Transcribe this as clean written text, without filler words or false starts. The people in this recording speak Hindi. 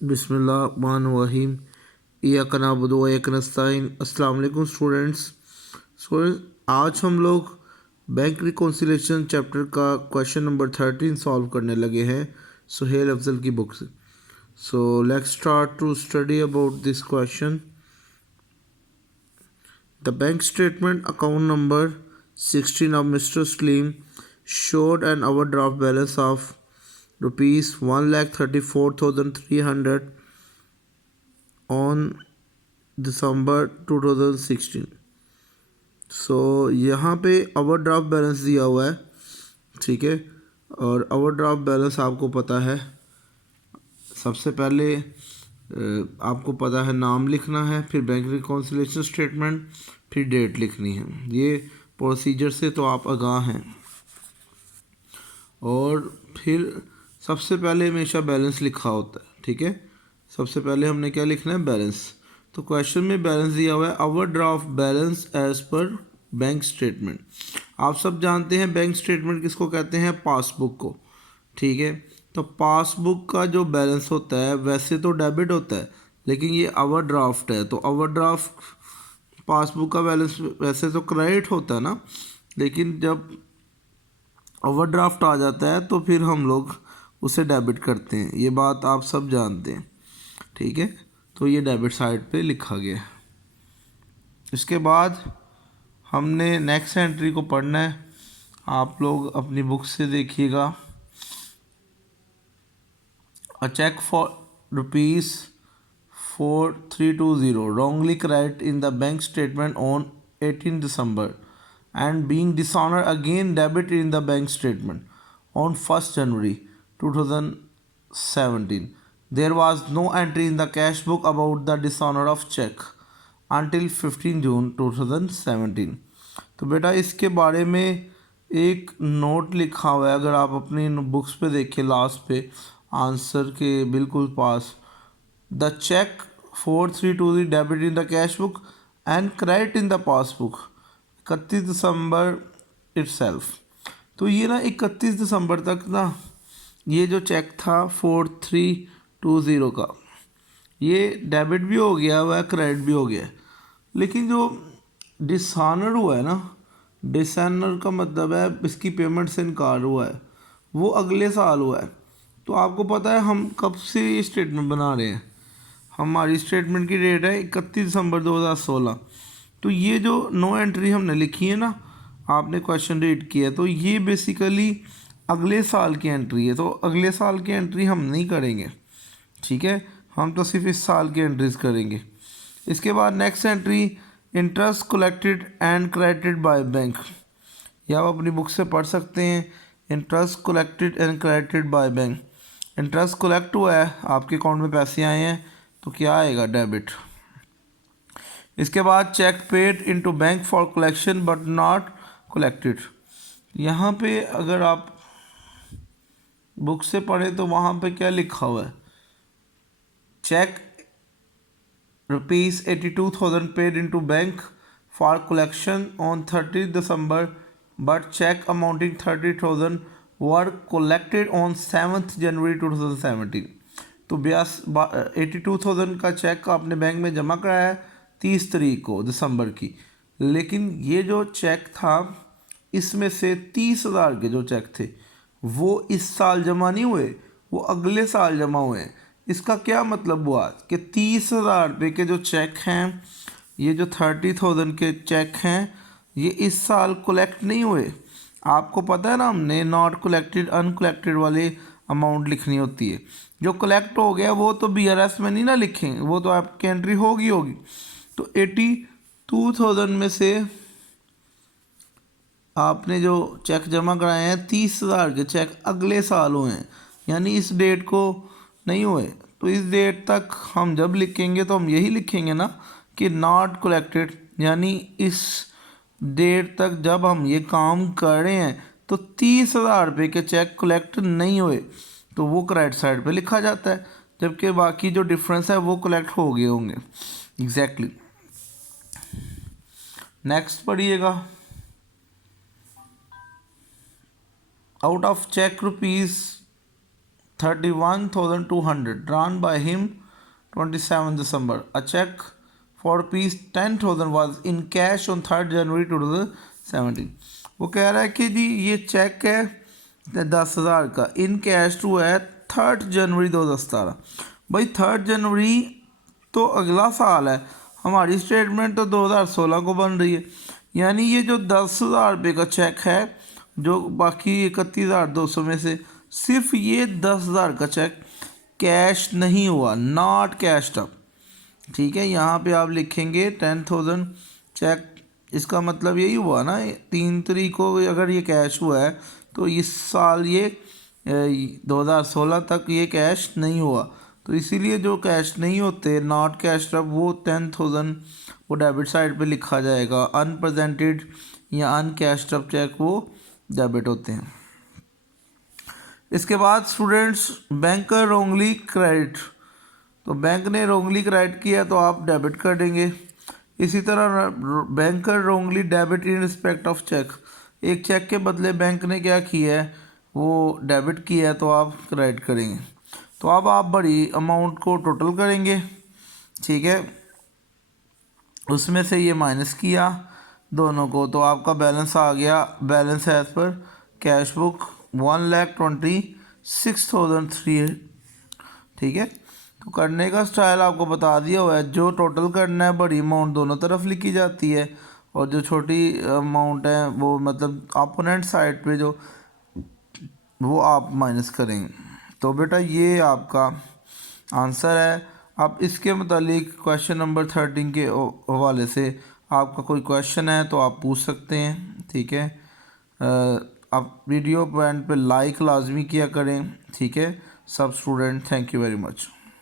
बिस्मिल्लाहिर्रहमानिर्रहीम। इय्याक नअबुदु व इय्याक नस्तईन। अस्सलाम वालेकुम स्टूडेंट्स, आज हम लोग बैंक रिकॉन्सिलेशन चैप्टर का क्वेश्चन नंबर 13 सॉल्व करने लगे हैं सुहेल अफजल की बुक से। So let's start to study about this question. The bank statement account number 16 of Mr. Slim showed an overdraft balance of rupees 1,34,300 on December 2016। सो यहाँ पे ओवरड्राफ्ट बैलेंस दिया हुआ है, ठीक है। और ओवरड्राफ्ट बैलेंस आपको पता है, सबसे पहले आपको पता है नाम लिखना है, फिर बैंक रिकॉन्सिलेशन स्टेटमेंट, फिर डेट लिखनी है। ये प्रोसीजर से तो आप आगाह हैं। और फिर सबसे पहले हमेशा बैलेंस लिखा होता है, ठीक है। सबसे पहले हमने क्या लिखना है, बैलेंस। तो क्वेश्चन में बैलेंस दिया हुआ है overdraft balance as per bank statement. आप सब जानते हैं बैंक स्टेटमेंट किसको कहते हैं, पासबुक को, ठीक है। तो पासबुक का जो बैलेंस होता है वैसे तो डेबिट होता है, लेकिन ये ओवरड्राफ्ट है, तो ओवरड्राफ्ट पासबुक का बैलेंस वैसे तो क्रेडिट होता है ना, लेकिन जब ओवरड्राफ्ट आ जाता है तो फिर हम लोग उसे डेबिट करते हैं। ये बात आप सब जानते हैं, ठीक है। तो ये डेबिट साइड पे लिखा गया है। इसके बाद हमने नेक्स्ट एंट्री को पढ़ना है। आप लोग अपनी बुक से देखिएगा। अ check for ₹4320 wrongly credited in the bank statement on 18 December and being dishonored again debited in the bank statement on 1st January 2017. There was no entry in the cash book about the dishonor of check until 15 June 2017। तो बेटा इसके बारे में एक नोट लिखा हुआ है, अगर आप अपनी बुक्स पे देखिए लास्ट पे आंसर के बिल्कुल पास, the cheque 4320 debit in the cash book and credit in the passbook 31 December itself. तो ये ना 31 दिसंबर तक ना ये जो चेक था 4320 का, ये डेबिट भी हो गया हुआ है, क्रेडिट भी हो गया है। लेकिन जो डिसऑनर हुआ है ना, डिसऑनर का मतलब है इसकी पेमेंट से इनकार हुआ है, वो अगले साल हुआ है। तो आपको पता है हम कब से ये स्टेटमेंट बना रहे हैं, हमारी स्टेटमेंट की डेट है 31 दिसंबर 2016। तो ये जो नो एंट्री हमने लिखी है ना, आपने क्वेश्चन रीड किया, तो ये बेसिकली अगले साल की एंट्री है। तो अगले साल की एंट्री हम नहीं करेंगे, ठीक है। हम तो सिर्फ इस साल की एंट्रीज करेंगे। इसके बाद next entry, interest collected and credited by bank. या आप अपनी बुक से पढ़ सकते हैं, interest collected and credited by bank. Interest collect हुआ है, आपके अकाउंट में पैसे आए हैं, तो क्या आएगा, डेबिट। इसके बाद cheque paid into bank for collection but not collected. यहाँ पे अगर आप बुक से पढ़े तो वहाँ पे क्या लिखा हुआ है, cheque ₹82,000 paid into bank for collection on 30 December but cheque amounting 30,000 were collected on 7 January 2017। तो 82,000 का चेक आपने बैंक में जमा कराया है 30 तारीख को दिसंबर की, लेकिन ये जो चेक था इसमें से 30,000 के जो चेक थे वो इस साल जमा नहीं हुए, वो अगले साल जमा हुए हैं। इसका क्या मतलब हुआ कि 30,000 रुपये के जो चेक हैं, ये जो 30,000 के चेक हैं, ये इस साल कलेक्ट नहीं हुए। आपको पता है ना, हमने नॉट कलेक्टेड अनकलेक्टेड वाले अमाउंट लिखनी होती है। जो कलेक्ट हो गया वो तो BRS में नहीं ना लिखेंगे, वो तो आपकी एंट्री होगी। तो 82,000 में से आपने जो चेक जमा कराए हैं 30,000 के चेक अगले साल हुए हैं, यानी इस डेट को नहीं हुए। तो इस डेट तक हम जब लिखेंगे तो हम यही लिखेंगे ना कि नॉट कलेक्टेड, यानी इस डेट तक जब हम ये काम कर रहे हैं तो 30,000 रुपये के चेक कलेक्ट नहीं हुए, तो वो क्रेडिट साइड पे लिखा जाता है, जबकि बाकी जो डिफरेंस है वो कलेक्ट हो गए होंगे। एग्जैक्टली। नेक्स्ट पढ़िएगा। Out of cheque 31,200 drawn by him 27 December. A check for rupees 10,000 was in cash on 3rd January 2017. वो कह रहा है कि जी ये चेक है 10,000 का इन कैश टू है 3rd जनवरी 2017। भाई 3rd जनवरी तो अगला साल है, हमारी स्टेटमेंट तो 2016 को बन रही है। यानी ये जो 10,000 रुपये का चेक है, जो बाकी 31,200 में से सिर्फ ये 10,000 का चेक कैश नहीं हुआ, नॉट कैश्ड अप। ठीक है, यहाँ पे आप लिखेंगे 10,000 चेक, इसका मतलब यही हुआ ना 3 तारीख को अगर ये कैश हुआ है तो इस साल ये 2016 तक ये कैश नहीं हुआ, तो इसीलिए जो कैश नहीं होते नॉट कैश अप वो 10,000 वो डेबिट साइड पे लिखा जाएगा। अनप्रेजेंटेड या अनकैश्ड अप चेक वो डेबिट होते हैं। इसके बाद स्टूडेंट्स बैंकर रोंगली क्रेडिट, तो बैंक ने रोंगली क्रेडिट किया तो आप डेबिट कर देंगे। इसी तरह banker wrongly debit in respect of cheque, एक चेक के बदले बैंक ने क्या किया है वो डेबिट किया है तो आप क्रेडिट करेंगे। तो अब आप बड़ी अमाउंट को टोटल करेंगे, ठीक है, उसमें से ये माइनस किया दोनों को तो आपका बैलेंस आ गया। बैलेंस है एज पर कैश बुक 1,26,300। ठीक है, तो करने का स्टाइल आपको बता दिया हुआ है। जो टोटल करना है बड़ी अमाउंट दोनों तरफ लिखी जाती है और जो छोटी अमाउंट है वो मतलब अपोनेंट साइड पे जो वो आप माइनस करेंगे। तो बेटा ये आपका आंसर है। अब इसके मुतालिक क्वेश्चन नंबर 13 के हवाले से आपका कोई क्वेश्चन है तो आप पूछ सकते हैं। ठीक है, आप वीडियो पॉइंट पे लाइक लाजमी किया करें। ठीक है सब student, thank you very much.